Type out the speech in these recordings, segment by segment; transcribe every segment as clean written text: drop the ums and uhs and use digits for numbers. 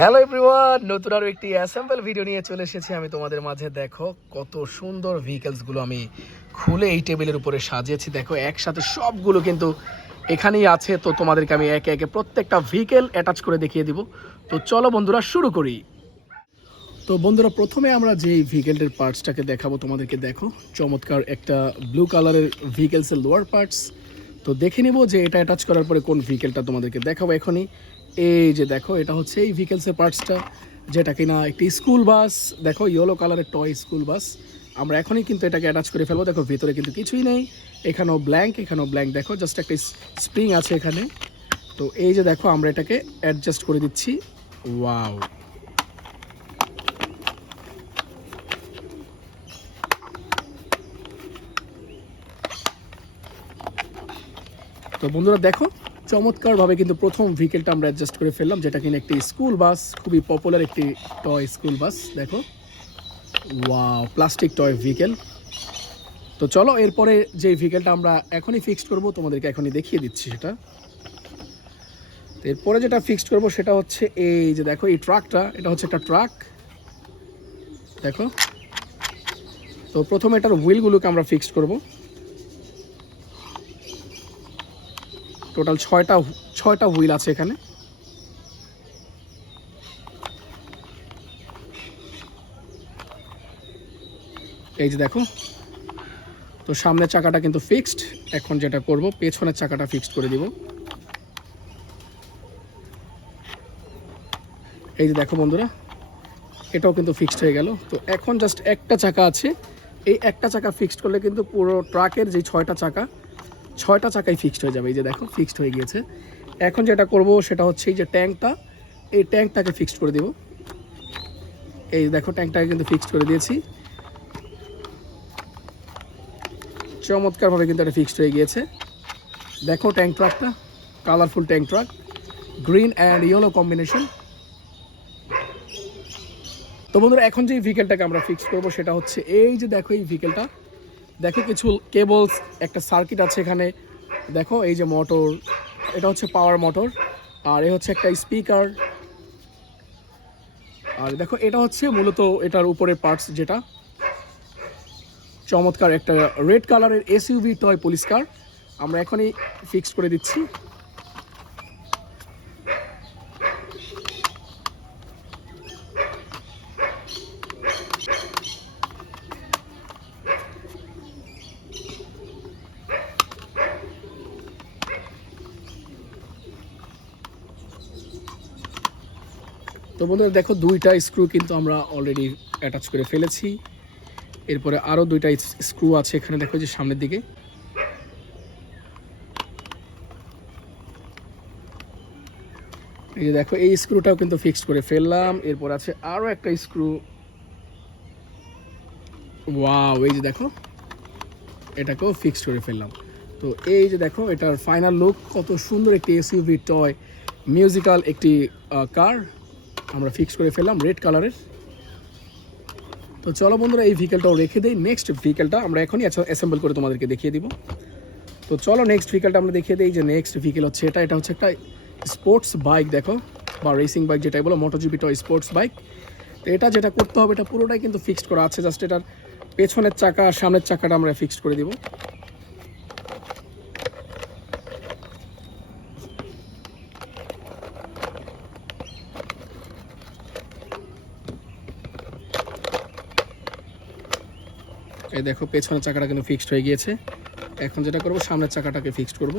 Hello everyone, নতুন আরও একটি অ্যাসেম্বল ভিডিও নিয়ে চলে এসেছি আমি তোমাদের মাঝে। দেখো কত সুন্দর ভেহিকেলসগুলো আমি খুলে এই টেবিলের উপরে সাজিয়েছি। দেখো একসাথে সবগুলো কিন্তু এখানেই আছে। তো তোমাদেরকে আমি একে একে প্রত্যেকটা ভেহিকেল অ্যাটাচ করে দেখিয়ে দিব। তো চলো বন্ধুরা শুরু করি। তো বন্ধুরা প্রথমে আমরা যেই ভেহিকেলটির পার্টসটাকে দেখাবো তোমাদেরকে, দেখো চমৎকার একটা ব্লু কালারের ভেহিকেলসের লোয়ার পার্টস। তো দেখে নিব যে এটা অ্যাটাচ করার পরে কোন ভেহিকেলটা তোমাদেরকে দেখাবো এখনই। এই যে দেখো এটা হচ্ছে এই ভেহিকেলসের পার্টসটা, যেটা কিনা একটি স্কুল বাস। দেখো ইয়েলো কালারের টয় স্কুল বাস। আমরা এখনই কিন্তু এটাকে অ্যাটাচ করে ফেলবো। দেখো ভিতরে কিন্তু কিছুই নেই, এখানেও ব্ল্যাঙ্ক, এখানেও ব্ল্যাঙ্ক। দেখো জাস্ট একটা স্প্রিং আছে এখানে। তো এই যে দেখো আমরা এটাকে অ্যাডজাস্ট করে দিচ্ছি। ওয়াও, তো বন্ধুরা দেখো চমৎকারভাবে কিন্তু প্রথম ভেহিকেলটা আমরা অ্যাডজাস্ট করে ফেললাম, যেটা কিনা একটি স্কুল বাস, খুবই পপুলার একটি টয় স্কুল বাস। দেখো ওয়াও, প্লাস্টিক টয় ভেহিকেল। তো চলো এরপরে যে ভেহিকেলটা আমরা এখনই ফিক্সড করব তোমাদেরকে এখনই দেখিয়ে দিচ্ছি সেটা। এরপরে যেটা ফিক্সড করব সেটা হচ্ছে এই যে দেখো এই ট্রাকটা, এটা হচ্ছে একটা ট্রাক। দেখো তো প্রথমে এটার হুইলগুলোকে আমরা ফিক্সড করব। টোটাল ছয়টা হুইল আছে এখানে। এই যে দেখো, তো সামনের চাকাটা কিন্তু ফিক্সড। এখন যেটা করব পেছনের চাকাটা ফিক্সড করে দিব। এই যে দেখো বন্ধুরা, এটাও কিন্তু ফিক্সড হয়ে গেল। তো এখন জাস্ট একটা চাকা আছে, এই একটা চাকা ফিক্সড করলে কিন্তু পুরো ট্রাকের যে ছয়টা চাকাই ফিক্সড হয়ে যাবে। এই যে দেখো ফিক্সড হয়ে গিয়েছে। এখন যেটা করব সেটা হচ্ছে এই যে ট্যাঙ্কটা, এই ট্যাঙ্কটাকে ফিক্সড করে দেব। এই দেখো ট্যাঙ্কটাকে কিন্তু ফিক্সড করে দিয়েছি। চমৎকারভাবে কিন্তু এটা ফিক্সড হয়ে গিয়েছে। দেখো ট্যাঙ্ক ট্রাকটা, colourful tank truck, green and yellow combination. তো বন্ধুরা এখন যে ভেহিকেলটাকে আমরা ফিক্স করব সেটা হচ্ছে এই যে দেখো এই ভেহিকেলটা। দেখো কিছু কেবলস, একটা সার্কিট আছে এখানে। দেখো এই যে মোটর, এটা হচ্ছে পাওয়ার মোটর, আর এ হচ্ছে একটা স্পিকার। আর দেখো এটা হচ্ছে মূলত এটার উপরের পার্টস, যেটা চমৎকার একটা রেড কালারের এসইউভি টয় পুলিশ কার আমরা এখনই ফিক্স করে দিচ্ছি। তো বন্ধুরা দেখো দুইটা স্ক্রু কিন্তু আমরা অলরেডি অ্যাটাচ করে ফেলেছি। এরপরে আরও দুইটা স্ক্রু আছে এখানে, দেখো যে সামনের দিকে। এই যে দেখো এই স্ক্রুটাও কিন্তু ফিক্সড করে ফেললাম। এরপর আছে আরও একটা স্ক্রু। ওয়াও, এই যে দেখো এটাকেও ফিক্সড করে ফেললাম। তো এই যে দেখো এটার ফাইনাল লুক, কত সুন্দর একটি এসইউভি টয় মিউজিক্যাল একটি কার আমরা ফিক্স করে ফেললাম রেড কালারের। তো চলো বন্ধুরা এই ভেহিকেলটাও রেখে দিই। নেক্সট ভেহিকেলটা আমরা এখনই অ্যাসেম্বল করে তোমাদেরকে দেখিয়ে দিব। তো চলো নেক্সট ভেহিকেলটা আমরা দেখিয়ে দিই। যে নেক্সট ভেহিকেল হচ্ছে এটা হচ্ছে একটা স্পোর্টস বাইক। দেখো, বা রেসিং বাইক যেটাই বলো, মোটোজিপি টয় স্পোর্টস বাইক। তো এটা যেটা করতে হবে, এটা পুরোটাই কিন্তু ফিক্সড করা আছে। জাস্ট এটার পেছনের চাকা আর সামনের চাকাটা আমরা ফিক্সড করে দিব। এই দেখো পেছনের চাকাটা কিন্তু ফিক্সড হয়ে গিয়েছে। এখন যেটা করব সামনের চাকাটাকে ফিক্সড করব।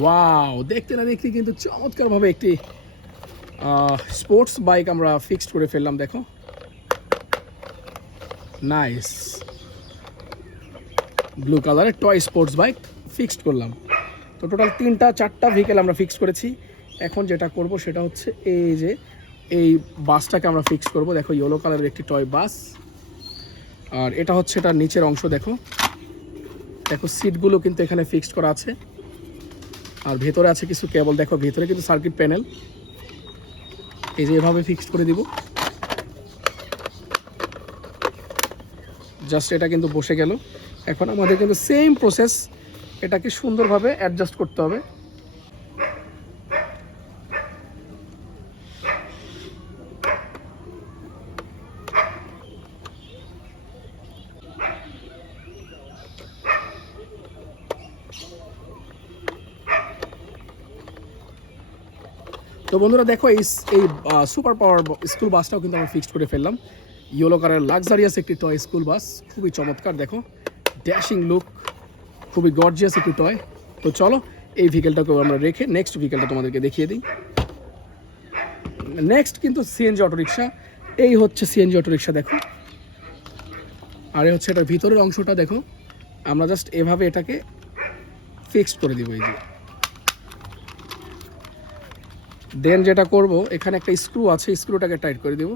ওয়াও, দেখতে না দেখতে কিন্তু চমৎকারভাবে একটি স্পোর্টস বাইক আমরা ফিক্সড করে ফেললাম। দেখো নাইস, ব্লু কালারের টয় স্পোর্টস বাইক ফিক্সড করলাম। তো টোটাল 4টা ভেহিকেল আমরা ফিক্স করেছি। এখন যেটা করব সেটা হচ্ছে এই যে এই বাসটাকে আমরা ফিক্স করব। দেখো ইয়েলো কালারের একটি টয় বাস, আর এটা হচ্ছে এটার নিচের অংশ। দেখো দেখো সিটগুলো কিন্তু এখানে ফিক্সড করা আছে, আর ভেতরে আছে কিছু কেবল। দেখো ভেতরে কিন্তু সার্কিট প্যানেল, এই যে এভাবে ফিক্সড করে দিব। জাস্ট এটা কিন্তু বসে গেল। এখন আমাদের কিন্তু সেম প্রসেস, এটাকে সুন্দরভাবে অ্যাডজাস্ট করতে হবে। তো বন্ধুরা দেখো এই এই সুপার পাওয়ার স্কুল বাসটাও কিন্তু আমরা ফিক্সড করে ফেললাম। ইয়েলো কালার লাক্সারিয়াস একটি টয় স্কুল বাস, খুবই চমৎকার, দেখো ড্যাশিং লুক, খুবই গর্জিয়াস একটি টয়। তো চলো এই ভেহিকেলটাকেও আমরা রেখে নেক্সট ভেহিকেলটা তোমাদেরকে দেখিয়ে দিই। নেক্সট কিন্তু সিএনজি অটোরিকশা। এই হচ্ছে সিএনজি অটোরিকশা, দেখো। আর এই হচ্ছে এটার ভিতরের অংশটা, দেখো আমরা জাস্ট এভাবে এটাকে ফিক্সড করে দিব, এই যে। দেন যেটা করব, এখানে একটা স্ক্রু আছে, স্ক্রুটাকে টাইট করে দেব।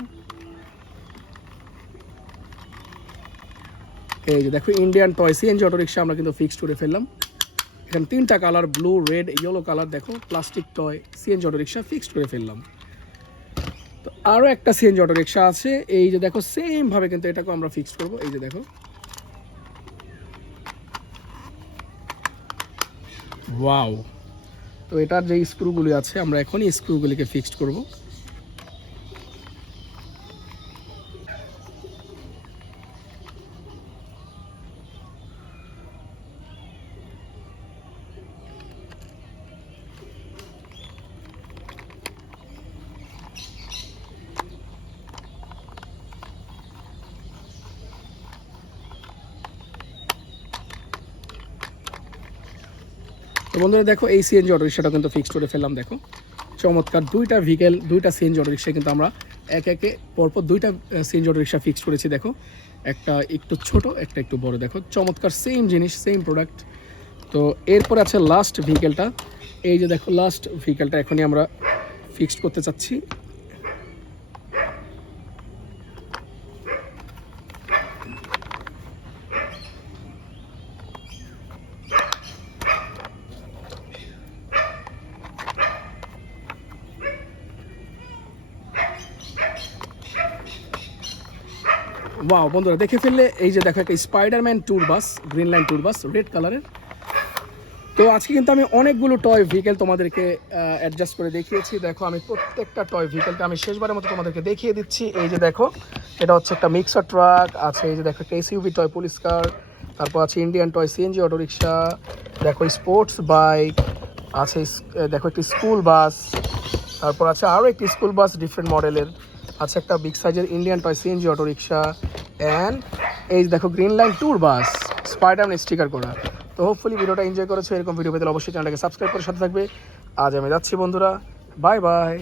এই যে দেখো ইন্ডিয়ান টয় সিএনজি অটোরিকশা আমরা কিন্তু ফিক্সড করে ফেললাম। এখানে 3টা colour, blue, red, yellow colour, দেখো plastic toy CNG autorickshaw fixed করে ফেললাম। তো আরও একটা সিএনজি অটোরিকশা আছে, এই যে দেখো সেম ভাবে কিন্তু এটাকেও আমরা ফিক্সড করব, এই যে দেখো। ওয়াও! তো এটার যে স্ক্রুগুলি আছে আমরা এখনই স্ক্রুগুলিকে ফিক্সড করব। তো বন্ধুরা দেখো এই সিএনজি অটোরিকশাটা কিন্তু ফিক্সড করে ফেললাম, দেখো চমৎকার। দুইটা ভেহিকেল, দুইটা সিএনজি অটোরিকশা কিন্তু আমরা একে পরপর দুইটা সিএনজি অটোরিকশা ফিক্সড করেছি, দেখো একটা একটু ছোট, একটা একটু বড়, দেখো চমৎকার, সেম জিনিস, সেম প্রোডাক্ট। তো এরপরে আছে লাস্ট ভেহিকেলটা, এই যে দেখো লাস্ট ভেহিকেলটা এখনই আমরা ফিক্সড করতে চাচ্ছি। ওয়াও বন্ধুরা দেখে ফেললে, এই যে দেখো একটা স্পাইডারম্যান ট্যুর বাস, গ্রিন লাইন ট্যুর বাস, রেড কালারের। তো আজকে কিন্তু আমি অনেকগুলো টয় ভেহিকেল তোমাদেরকে অ্যাডজাস্ট করে দেখিয়েছি। দেখো আমি প্রত্যেকটা টয় ভেহিকেলটা আমি শেষবারের মতো তোমাদেরকে দেখিয়ে দিচ্ছি। এই যে দেখো এটা হচ্ছে একটা মিক্সার ট্রাক আছে, এই যে দেখো একটা এসইউভি টয় পুলিশ কার, তারপর আছে ইন্ডিয়ান টয় সিএনজি অটোরিকশা, দেখো স্পোর্টস বাইক আছে, দেখো একটি স্কুল বাস, তারপর আছে আরও একটি স্কুল বাস ডিফারেন্ট মডেলের, আছে একটা বিগ সাইজের Indian toy CNG autorickshaw, and এই দেখো green line tour bus Spiderman sticker করা। তো হোপফুলি ভিডিওটা এনজয় করেছো। এরকম ভিডিও পেতে অবশ্যই চ্যানেলটাকে সাবস্ক্রাইব করে সাথে থাকবে। আজ আমি যাচ্ছি বন্ধুরা, বাই বাই।